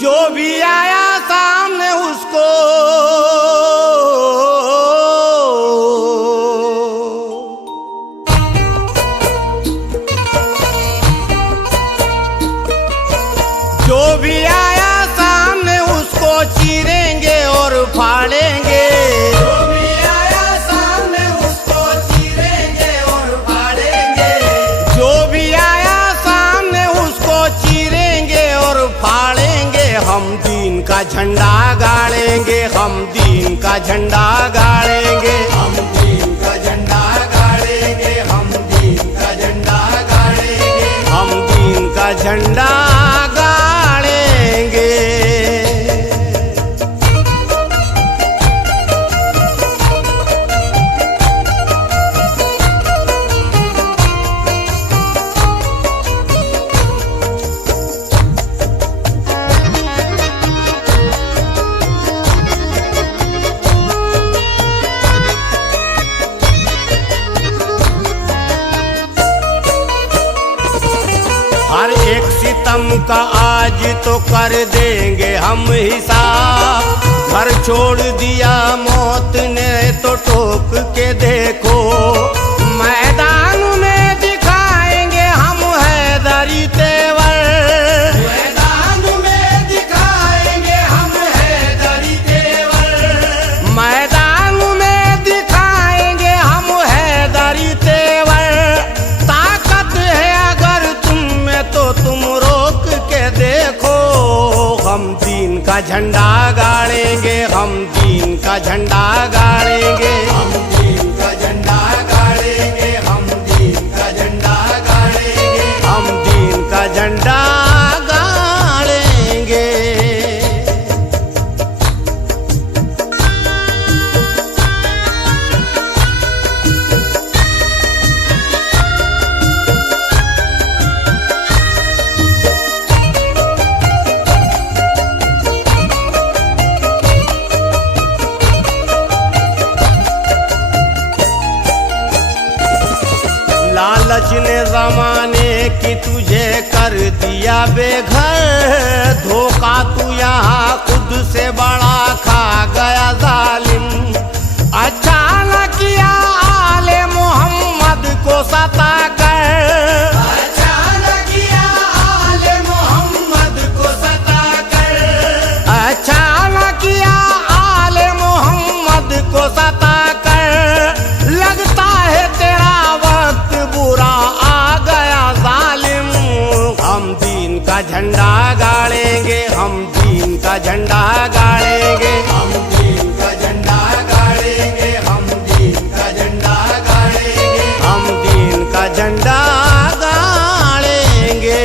जो भी आया सामने उसको जो भी आया सामने उसको चीरेंगे और फाड़ेंगे। जो भी आया सामने उसको चीरेंगे और फाड़ेंगे। जो भी आया सामने उसको चीरेंगे और फाड़ेंगे। हम दीन का झंडा गाड़ेंगे, हम दीन का झंडा गाड़ेंगे, हम दीन का झंडा गाड़ेंगे, हम दीन का झंडा गाड़ेंगे, हम दीन का झंडा गाड़ेंगे। हर एक सितम का आज तो कर देंगे हम हिसाब। घर छोड़ दिया मौत ने तो टोक के देखो। मैदान में दिखाएंगे हम हैदरी तेवर। मैदान में दिखाएंगे हम हैदरी तेवर। मैदान में दिखाएंगे हम हैदरी तेवर। ताकत है अगर तो तुम रोक के देखो। हम दीन का झंडा गाड़ेंगे, हम दीन का झंडा गाड़ेंगे, हम दीन का झंडा गाड़ेंगे, हम दीन का झंडा गाड़ेंगे, हम दीन का झंडा गाड़ेंगे। लालच ने जमाने की तुझे कर दिया बेघर। धोखा तू यहाँ खुद से बड़ा खा गया जालिम। अच्छा न किया आले मोहम्मद को सता कर। अच्छा न किया आले मोहम्मद को सता कर। अच्छा न किया आले मोहम्मद को सता कर। लगता है तेरा वक्त बुरा आ गया जालिम। हम दीन का झंडा गाड़ेंगे, हम दीन का झंडा गाड़ेंगे, हम दीन का झंडा गाड़ेंगे, हम दीन का झंडा गाड़ेंगे, हम दीन का झंडा गाड़ेंगे।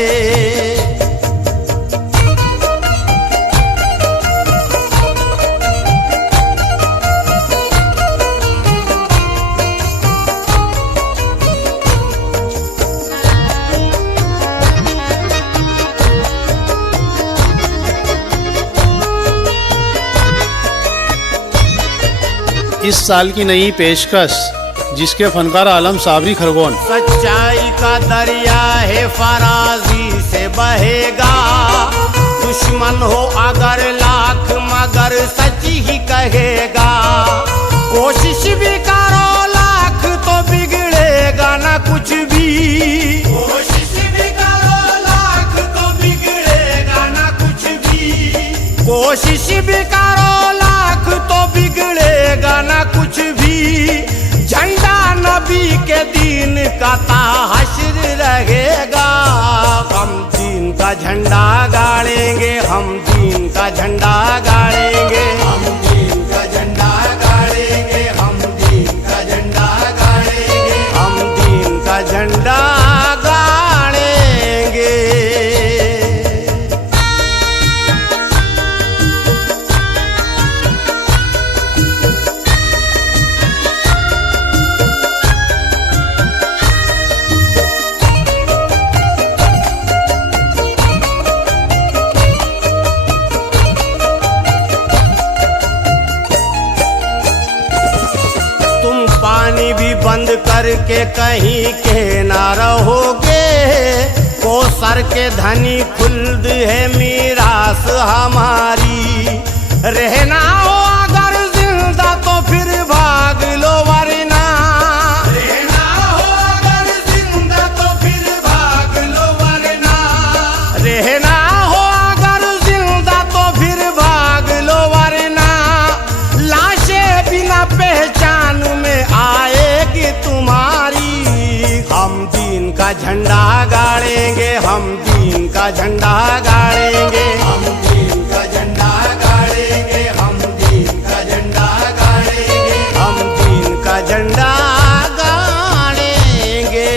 इस साल की नई पेशकश, जिसके फनकार आलम साबरी खरगोन। सच्चाई का दरिया है फराजी से बहेगा। दुश्मन हो अगर लाख मगर सच ही कहेगा। कोशिश भी करो लाख तो बिगड़ेगा ना कुछ भी। कोशिश भी करो लाख तो बिगड़ेगा ना कुछ भी। कोशिश भी करो लाख तो बिगड़ेगा ना कुछ भी। झंडा नबी के दीन का ताहश्र रहेगा। हम दीन का झंडा गाड़ेंगे, हम दीन का झंडा गाड़ेंगे, हम दीन का झंडा गाड़ेंगे, हम दीन का झंडा गाड़ेंगे, हम दीन का झंडा गाड़ेंगे। पानी भी बंद करके कहीं के ना रहोगे। कोसर के धनी खुल्द है मीरास हमारी। रहना हो अगर जिंदा तो फिर भाग लो वरना, रहना हो अगर जिंदा तो फिर भाग लो वरना, रहना हो अगर जिंदा तो फिर भाग लो वरना, लाशें बिना पहचान में आएगी तुम्हारी। हम दीन का झंडा गाड़ेंगे, हम दीन का झंडा गाड़ेंगे, हम दीन का झंडा गाड़ेंगे, हम दीन का झंडा गाड़ेंगे, हम दीन का झंडा गाड़ेंगे।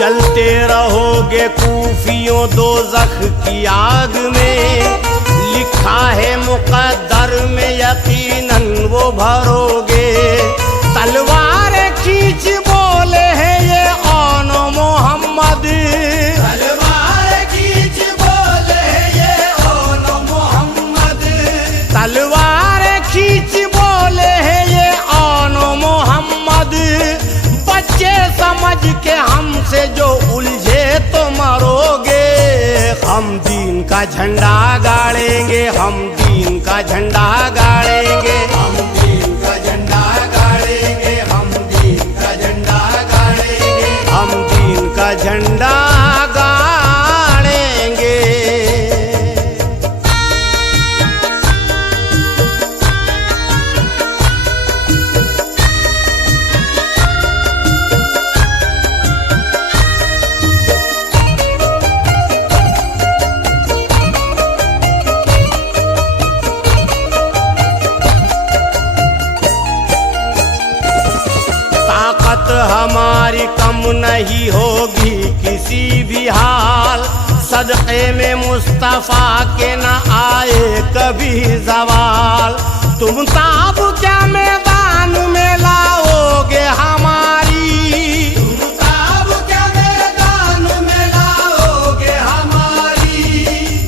जलते रहोगे कूफियों दोज़ख की आग में, लिखा है मुक़द्दर में यकीनन वो भरोगे। तलवार खींच बोले हैं ये औन मोहम्मद, तलवार खींच बोले हैं ये औन मोहम्मद, तलवार खींच बोले हैं ये औन मोहम्मद। बच्चे समझ के हमसे जो उलझे तो मरोगे। हम दीन का झंडा गाड़ेंगे, हम दीन का झंडा गाड़ेंगे, हम दीन का झंडा गाड़ेंगे, हम दीन का झंडा गाड़ेंगे, हम दीन का झंडा गाड़ेंगे। हमारी कम नहीं होगी किसी भी हाल, सदक़े में मुस्तफ़ा के न आए कभी ज़वाल। तुम ताब क्या मैदान में लाओगे हमारी, तुम ताब क्या मैदान में लाओगे हमारी,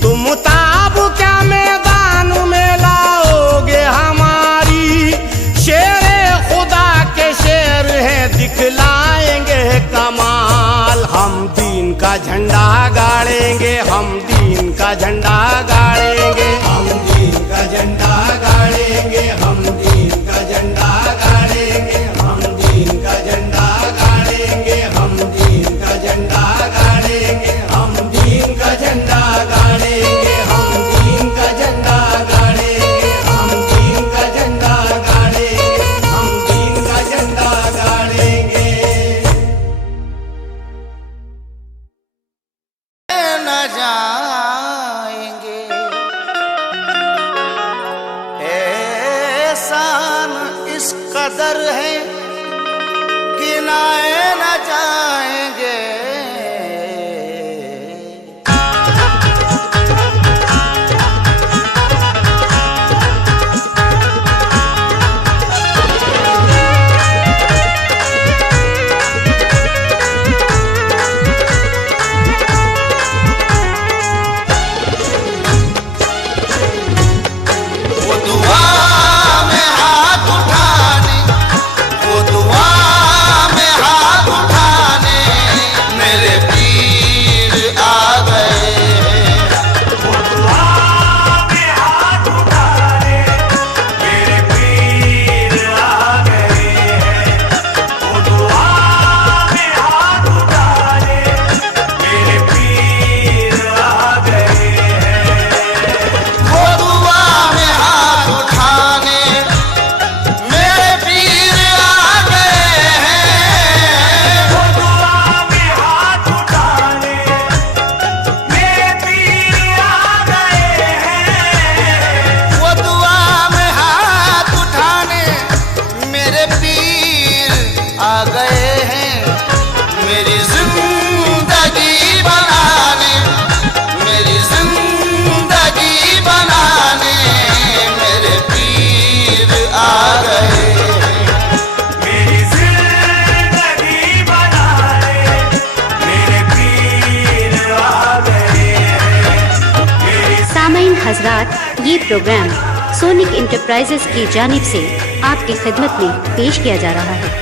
तुम ताब क्या मैदान में लाओगे हमारी। शेरे खुदा के शेर हैं दिखलाएंगे कमाल। हम दीन का झंडा गाड़ेंगे, हम दीन का झंडा गाड़ेंगे, हम दीन का झंडा गाड़ेंगे, हम दीन का झंडा गाड़ेंगे, हम दीन का झंडा गाड़ेंगे, हम दीन का झंडा गाड़ेंगे, हम दीन का झंडा गाड़ेंगे, हम दीन का झंडा गाड़ेंगे, हम दीन का झंडा गाड़ेंगे, हम दीन का झंडा गाड़ेंगे। न जाएंगे एहसान इस कदर है गिनाए न जाएंगे। वो दुआ में हाथ उठाने, वो दुआ में हाथ प्रोग्राम सोनिक इंटरप्राइजेस की जानिब से आपकी खिदमत में पेश किया जा रहा है।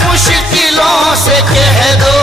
मुश्किलों से कह दो